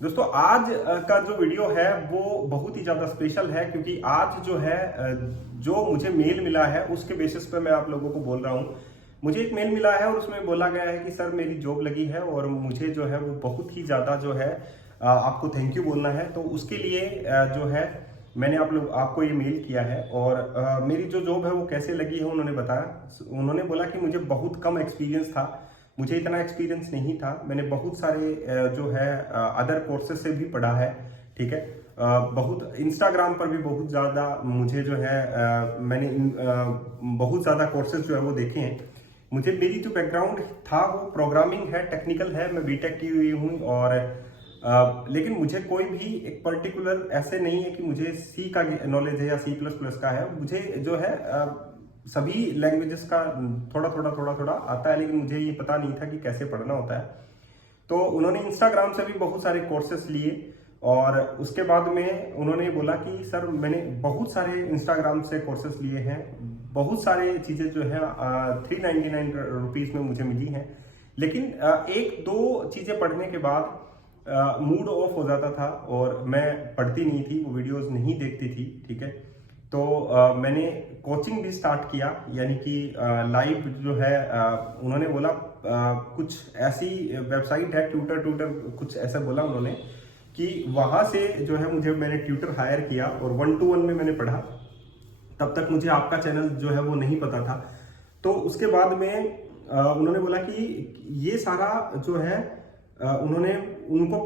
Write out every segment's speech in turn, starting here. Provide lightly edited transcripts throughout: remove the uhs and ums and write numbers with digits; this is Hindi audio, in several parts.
दोस्तों आज का जो वीडियो है वो बहुत ही ज़्यादा स्पेशल है, क्योंकि आज जो है जो मुझे मेल मिला है उसके बेसिस पे मैं आप लोगों को बोल रहा हूँ। मुझे एक मेल मिला है और उसमें बोला गया है कि सर मेरी जॉब लगी है और मुझे जो है वो बहुत ही ज़्यादा जो है आपको थैंक यू बोलना है। तो उसके लिए जो है मैंने आपको ये मेल किया है। और मेरी जो जॉब है वो कैसे लगी है उन्होंने बताया। उन्होंने बोला कि मुझे बहुत कम एक्सपीरियंस था, मुझे इतना एक्सपीरियंस नहीं था। मैंने बहुत सारे जो है अदर कोर्सेज से भी पढ़ा है, ठीक है। बहुत इंस्टाग्राम पर भी बहुत ज़्यादा मुझे जो है मैंने बहुत ज़्यादा कोर्सेज जो है वो देखे हैं। मुझे मेरी जो बैकग्राउंड था वो प्रोग्रामिंग है, टेक्निकल है, मैं बीटेक की हुई हूँ। और लेकिन मुझे कोई भी एक पर्टिकुलर ऐसे नहीं है कि मुझे सी का नॉलेज है या सी प्लस प्लस का है। मुझे जो है सभी लैंग्वेजेस का थोड़ा थोड़ा आता है, लेकिन मुझे ये पता नहीं था कि कैसे पढ़ना होता है। तो उन्होंने इंस्टाग्राम से भी बहुत सारे कोर्सेस लिए और उसके बाद में उन्होंने बोला कि सर मैंने बहुत सारे इंस्टाग्राम से कोर्सेस लिए हैं, बहुत सारे चीज़ें जो है 399 रुपीज़ में मुझे मिली हैं। लेकिन एक दो चीज़ें पढ़ने के बाद मूड ऑफ हो जाता था और मैं पढ़ती नहीं थी, वो वीडियोस नहीं देखती थी, ठीक है। तो मैंने कोचिंग भी स्टार्ट किया, यानी कि लाइव जो है उन्होंने बोला कुछ ऐसी वेबसाइट है, ट्यूटर ट्यूटर कुछ ऐसा बोला उन्होंने, कि वहाँ से जो है मैंने ट्यूटर हायर किया और 1-to-1 में मैंने पढ़ा। तब तक मुझे आपका चैनल जो है वो नहीं पता था। तो उसके बाद में उन्होंने बोला कि ये सारा जो है उनको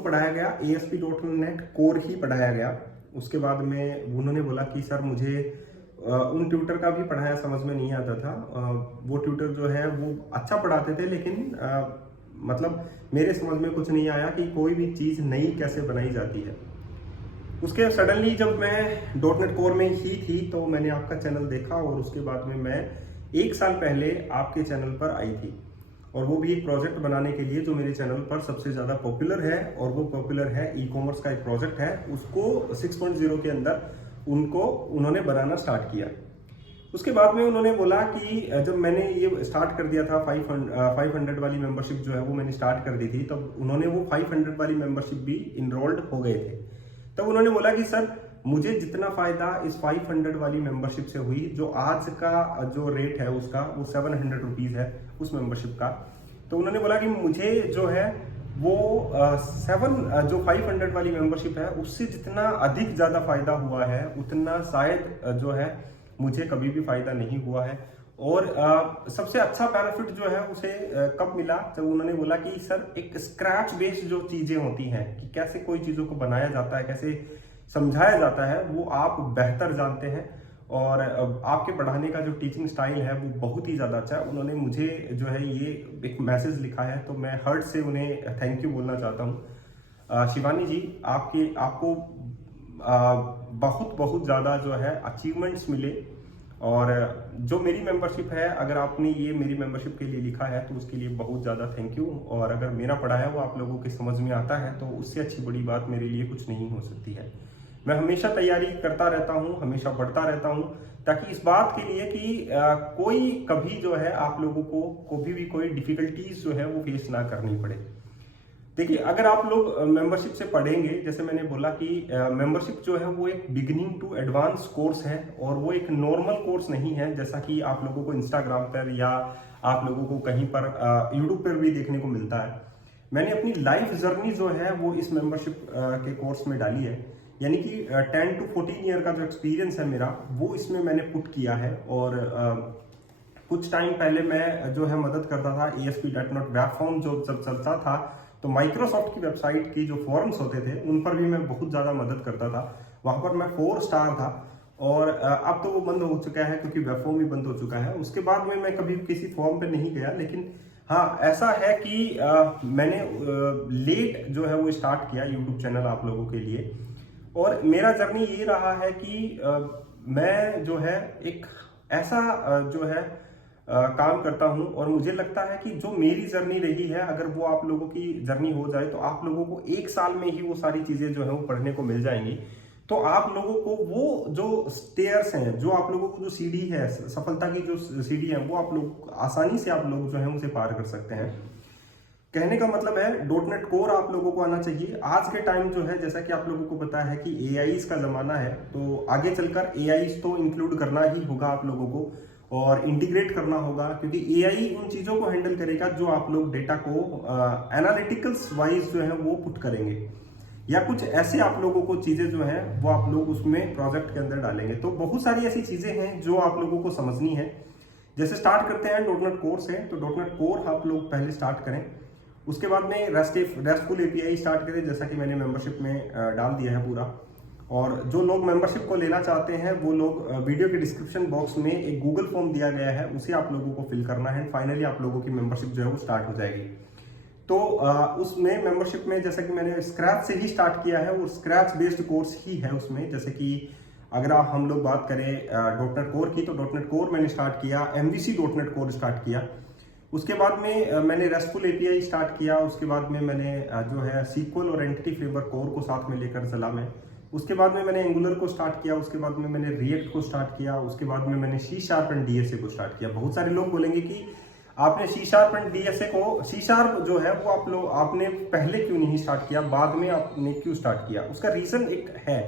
पढ़ाया गया ASP.NET कोर ही पढ़ाया गया। उसके बाद में उन्होंने बोला कि सर मुझे उन ट्यूटर का भी पढ़ाया समझ में नहीं आता था। वो ट्यूटर जो है वो अच्छा पढ़ाते थे, लेकिन मतलब मेरे समझ में कुछ नहीं आया कि कोई भी चीज़ नई कैसे बनाई जाती है। उसके सडनली जब मैं .NET कोर में ही थी तो मैंने आपका चैनल देखा और उसके बाद में मैं 1 साल पहले आपके चैनल पर आई थी, और वो भी एक प्रोजेक्ट बनाने के लिए जो मेरे चैनल पर सबसे ज़्यादा पॉपुलर है। और वो पॉपुलर है ई-कॉमर्स का एक प्रोजेक्ट है, उसको 6.0 के अंदर उन्होंने बनाना स्टार्ट किया। उसके बाद में उन्होंने बोला कि जब मैंने ये स्टार्ट कर दिया था 500 वाली मेंबरशिप जो है वो मैंने स्टार्ट कर दी थी, तब उन्होंने वो 500 वाली मेंबरशिप भी इनरोल्ड हो गए थे। तब उन्होंने बोला कि सर मुझे जितना फायदा इस 500 वाली मेंबरशिप से हुई, जो आज का जो रेट है उसका वो 700 रुपीज़ है उस मेंबरशिप का। तो उन्होंने बोला कि मुझे जो है वो जो 500 वाली मेंबरशिप है उससे जितना अधिक ज़्यादा फायदा हुआ है उतना शायद जो है मुझे कभी भी फायदा नहीं हुआ है। और सबसे अच्छा बेनिफिट जो है उसे कब मिला, जब उन्होंने बोला कि सर एक स्क्रैच बेस्ड जो चीज़ें होती हैं कि कैसे कोई चीज़ों को बनाया जाता है, कैसे समझाया जाता है, वो आप बेहतर जानते हैं। और आपके पढ़ाने का जो टीचिंग स्टाइल है वो बहुत ही ज़्यादा अच्छा है। उन्होंने मुझे जो है ये एक मैसेज लिखा है, तो मैं हार्ट से उन्हें थैंक यू बोलना चाहता हूँ। शिवानी जी, आपको बहुत बहुत ज़्यादा जो है अचीवमेंट्स मिले। और जो मेरी मेंबरशिप है, अगर आपने ये मेरी मेंबरशिप के लिए लिखा है तो उसके लिए बहुत ज़्यादा थैंक यू। और अगर मेरा पढ़ा है वो आप लोगों के समझ में आता है तो उससे अच्छी बड़ी बात मेरे लिए कुछ नहीं हो सकती है। मैं हमेशा तैयारी करता रहता हूँ, हमेशा बढ़ता रहता हूँ, ताकि इस बात के लिए कि कोई कभी जो है आप लोगों को कभी भी कोई डिफिकल्टीज जो है वो फेस ना करनी पड़े। देखिए, अगर आप लोग मेंबरशिप से पढ़ेंगे, जैसे मैंने बोला कि मेंबरशिप जो है वो एक बिगिनिंग टू एडवांस कोर्स है, और वो एक नॉर्मल कोर्स नहीं है जैसा कि आप लोगों को इंस्टाग्राम पर या आप लोगों को कहीं पर यूट्यूब पर भी देखने को मिलता है। मैंने अपनी लाइफ जर्नी जो है वो इस मेंबरशिप के कोर्स में डाली है, यानी कि 10 to 14 ईयर का जो एक्सपीरियंस है मेरा वो इसमें मैंने पुट किया है। और कुछ टाइम पहले मैं जो है मदद करता था ASP.NET वेब फॉर्म जो जब चलता था, तो माइक्रोसॉफ्ट की वेबसाइट की जो फॉर्म्स होते थे उन पर भी मैं बहुत ज़्यादा मदद करता था। वहाँ पर मैं 4 स्टार था। और अब तो वो बंद हो चुका है क्योंकि वेब फॉर्म भी बंद हो चुका है। उसके बाद में मैं कभी किसी फॉर्म पे नहीं गया, लेकिन हाँ ऐसा है कि मैंने लेट जो है वो स्टार्ट किया यूट्यूब चैनल आप लोगों के लिए। और मेरा जर्नी ये रहा है कि मैं जो है एक ऐसा जो है काम करता हूं, और मुझे लगता है कि जो मेरी जर्नी रही है अगर वो आप लोगों की जर्नी हो जाए तो आप लोगों को 1 साल में ही वो सारी चीजें जो है वो पढ़ने को मिल जाएंगी। तो आप लोगों को वो जो स्टेयर्स हैं, जो आप लोगों को जो सीढ़ी है, सफलता की जो सीढ़ी है, वो आप लोग आसानी से आप लोग जो है उसे पार कर सकते हैं। कहने का मतलब है डॉटनेट कोर आप लोगों को आना चाहिए। आज के टाइम जो है, जैसा कि आप लोगों को पता है कि एआईज का ज़माना है, तो आगे चलकर एआईज तो इंक्लूड करना ही होगा आप लोगों को और इंटीग्रेट करना होगा, क्योंकि एआई उन चीज़ों को हैंडल करेगा जो आप लोग डेटा को एनालिटिकल्स वाइज जो है वो पुट करेंगे, या कुछ ऐसे आप लोगों को चीज़ें जो हैं वो आप लोग उसमें प्रोजेक्ट के अंदर डालेंगे। तो बहुत सारी ऐसी चीज़ें हैं जो आप लोगों को समझनी है। जैसे स्टार्ट करते हैं, डॉटनेट कोर से, तो डॉटनेट कोर आप लोग पहले स्टार्ट करें। उसके बाद में रेस्टफुल एपीआई स्टार्ट करें, जैसा कि मैंने मेंबरशिप में डाल दिया है पूरा। और जो लोग मेंबरशिप को लेना चाहते हैं वो लोग वीडियो के डिस्क्रिप्शन बॉक्स में एक गूगल फॉर्म दिया गया है, उसे आप लोगों को फिल करना है। फाइनली आप लोगों की मेंबरशिप जो है वो स्टार्ट हो जाएगी। तो उसमें मेंबरशिप में जैसा कि मैंने स्क्रैच से ही स्टार्ट किया है और स्क्रैच बेस्ड कोर्स ही है उसमें। जैसे कि अगर हम लोग बात करें डॉटनेट कोर की, तो डॉटनेट कोर मैंने स्टार्ट किया, एमवीसी डॉटनेट कोर स्टार्ट किया। उसके बाद में मैंने रेस्टफुल एपीआई स्टार्ट किया। उसके बाद में मैंने जो है सीक्वल और एंटिटी फ्रेमवर्क कोर को साथ में लेकर चला मैं। उसके बाद में मैंने एंगुलर को स्टार्ट किया। उसके बाद में मैंने रिएक्ट को स्टार्ट किया। उसके बाद में मैंने सी शार्प एंड डीएसए को स्टार्ट किया। बहुत सारे लोग बोलेंगे कि आपने सी शार्प एंड डीएसए को, सी शार्प जो है वो आप लोग आपने पहले क्यों नहीं स्टार्ट किया, बाद में आपने क्यों स्टार्ट किया? उसका रीजन एक है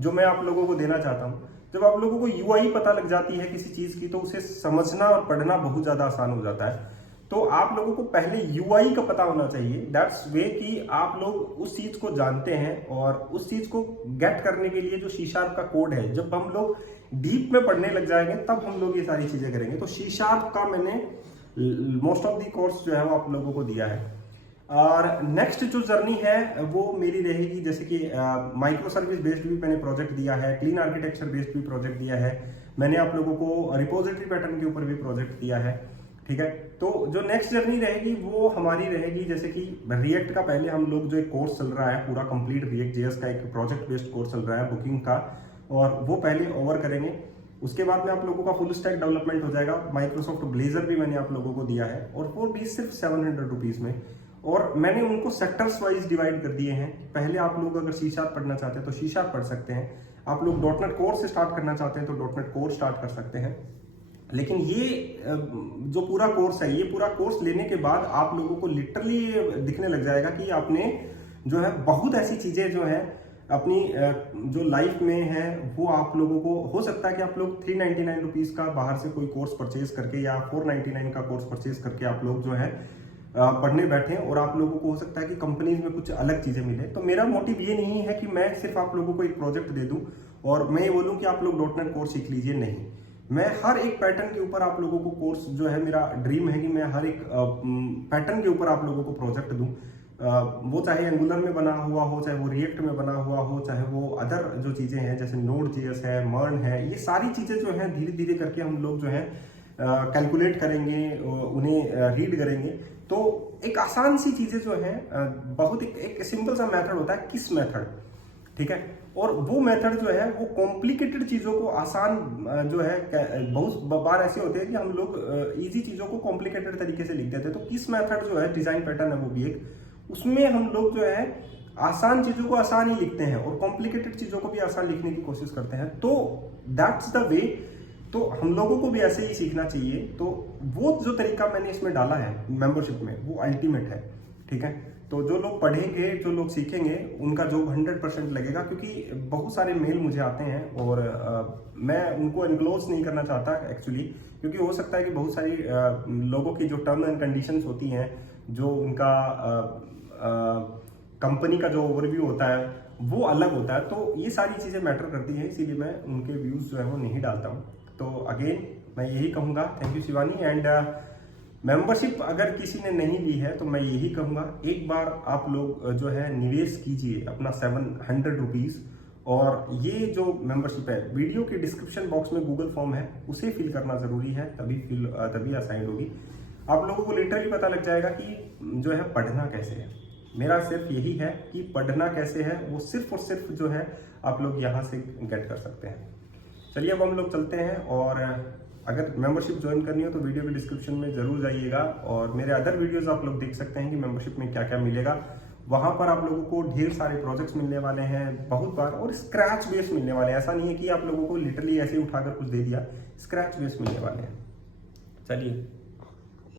जो मैं आप लोगों को देना चाहता हूँ। जब आप लोगों को यूआई पता लग जाती है किसी चीज की, तो उसे समझना और पढ़ना बहुत ज्यादा आसान हो जाता है। तो आप लोगों को पहले यूआई का पता होना चाहिए। दैट्स वे कि आप लोग उस चीज को जानते हैं और उस चीज को गेट करने के लिए जो सी शार्प का कोड है, जब हम लोग डीप में पढ़ने लग जाएंगे तब हम लोग ये सारी चीजें करेंगे। तो सी शार्प का मैंने मोस्ट ऑफ दी कोर्स जो है वो आप लोगों को दिया है। और नेक्स्ट जो जर्नी है वो मेरी रहेगी, जैसे कि माइक्रो सर्विस बेस्ड भी मैंने प्रोजेक्ट दिया है, क्लीन आर्किटेक्चर बेस्ड भी प्रोजेक्ट दिया है मैंने आप लोगों को, रिपोजिटरी पैटर्न के ऊपर भी प्रोजेक्ट दिया है। ठीक है, तो जो नेक्स्ट जर्नी रहेगी वो हमारी रहेगी, जैसे कि रिएक्ट का पहले हम लोग जो एक कोर्स चल रहा है पूरा कंप्लीट रिएक्ट जेएस का एक प्रोजेक्ट बेस्ड कोर्स चल रहा है बुकिंग का, और वो पहले ओवर करेंगे। उसके बाद में आप लोगों का फुल स्टैक डेवलपमेंट हो जाएगा। माइक्रोसॉफ्ट ब्लेजर भी मैंने आप लोगों को दिया है, और वो भी सिर्फ 700 रुपीज में। और मैंने उनको सेक्टर्स वाइज डिवाइड कर दिए हैं। पहले आप लोग अगर सी शार्प पढ़ना चाहते हैं तो सी शार्प पढ़ सकते हैं। आप लोग डॉटनेट कोर से स्टार्ट करना चाहते हैं तो डॉटनेट कोर स्टार्ट कर सकते हैं। लेकिन ये जो पूरा कोर्स है, ये पूरा कोर्स लेने के बाद आप लोगों को लिटरली दिखने लग जाएगा कि आपने जो है बहुत ऐसी चीजें जो है अपनी जो लाइफ में है वो आप लोगों को, हो सकता है कि आप लोग 399 रुपीज का बाहर से कोई कोर्स परचेज करके या 499 का कोर्स परचेज करके आप लोग जो है पढ़ने बैठे, और आप लोगों को हो सकता है कि कंपनीज में कुछ अलग चीजें मिले। तो मेरा मोटिव ये नहीं है कि मैं सिर्फ आप लोगों को एक प्रोजेक्ट दे दूं और मैं ये बोलूं कि आप लोग डॉटनेट कोर्स सीख लीजिए। नहीं, मैं हर एक पैटर्न के ऊपर आप लोगों को कोर्स जो है, मेरा ड्रीम है कि मैं हर एक पैटर्न के ऊपर आप लोगों को प्रोजेक्ट दूं। वो चाहे एंगुलर में बना हुआ हो, चाहे वो रिएक्ट में बना हुआ हो, चाहे वो अदर जो चीज़ें हैं जैसे नोड जेएस है, मर्न है, ये सारी चीज़ें जो हैं धीरे धीरे करके हम लोग जो है कैलकुलेट करेंगे, उन्हें रीड करेंगे। तो एक आसान सी चीज़ें जो है, बहुत एक सिंपल सा मेथड होता है किस मेथड, ठीक है, और वो मेथड जो है वो कॉम्प्लिकेटेड चीज़ों को आसान जो है, बहुत बार ऐसे होते हैं कि हम लोग इजी चीज़ों को कॉम्प्लिकेटेड तरीके से लिख देते हैं। तो किस मेथड जो है, डिजाइन पैटर्न है वो भी एक, उसमें हम लोग जो है आसान चीज़ों को आसान ही लिखते हैं और कॉम्प्लिकेटेड चीज़ों को भी आसान लिखने की कोशिश करते हैं। तो दैट्स द वे। तो हम लोगों को भी ऐसे ही सीखना चाहिए। तो वो जो तरीका मैंने इसमें डाला है मेंबरशिप में, वो अल्टीमेट है। ठीक है, तो जो लोग पढ़ेंगे, जो लोग सीखेंगे, उनका जॉब 100% लगेगा, क्योंकि बहुत सारे मेल मुझे आते हैं और मैं उनको एनक्लोज नहीं करना चाहता एक्चुअली, क्योंकि हो सकता है कि बहुत सारी लोगों की जो टर्म एंड कंडीशंस होती हैं, जो उनका कंपनी का जो ओवरव्यू होता है वो अलग होता है। तो ये सारी चीज़ें मैटर करती हैं, इसीलिए मैं उनके व्यूज़ जो है वो नहीं डालता हूँ। तो अगेन मैं यही कहूँगा, thank you Shivani. And membership अगर किसी ने नहीं ली है तो मैं यही कहूँगा, एक बार आप लोग जो है निवेश कीजिए अपना 700 रुपीज़, और ये जो मेंबरशिप है, वीडियो के डिस्क्रिप्शन बॉक्स में गूगल फॉर्म है, उसे फिल करना ज़रूरी है, तभी असाइन होगी। आप लोगों को लिटरली पता लग जाएगा कि जो है पढ़ना कैसे है। मेरा सिर्फ यही है कि पढ़ना कैसे है, वो सिर्फ और सिर्फ जो है आप लोग यहाँ से गेट कर सकते हैं। चलिए अब हम लोग चलते हैं, और अगर मेंबरशिप ज्वाइन करनी हो तो वीडियो के डिस्क्रिप्शन में जरूर जाइएगा, और मेरे अदर वीडियोस आप लोग देख सकते हैं कि मेंबरशिप में क्या क्या मिलेगा। वहाँ पर आप लोगों को ढेर सारे प्रोजेक्ट्स मिलने वाले हैं बहुत बार, और स्क्रैच बेस मिलने वाले हैं। ऐसा नहीं है कि आप लोगों को लिटरली ऐसे ही उठाकर कुछ दे दिया, स्क्रैच बेस मिलने वाले हैं। चलिए।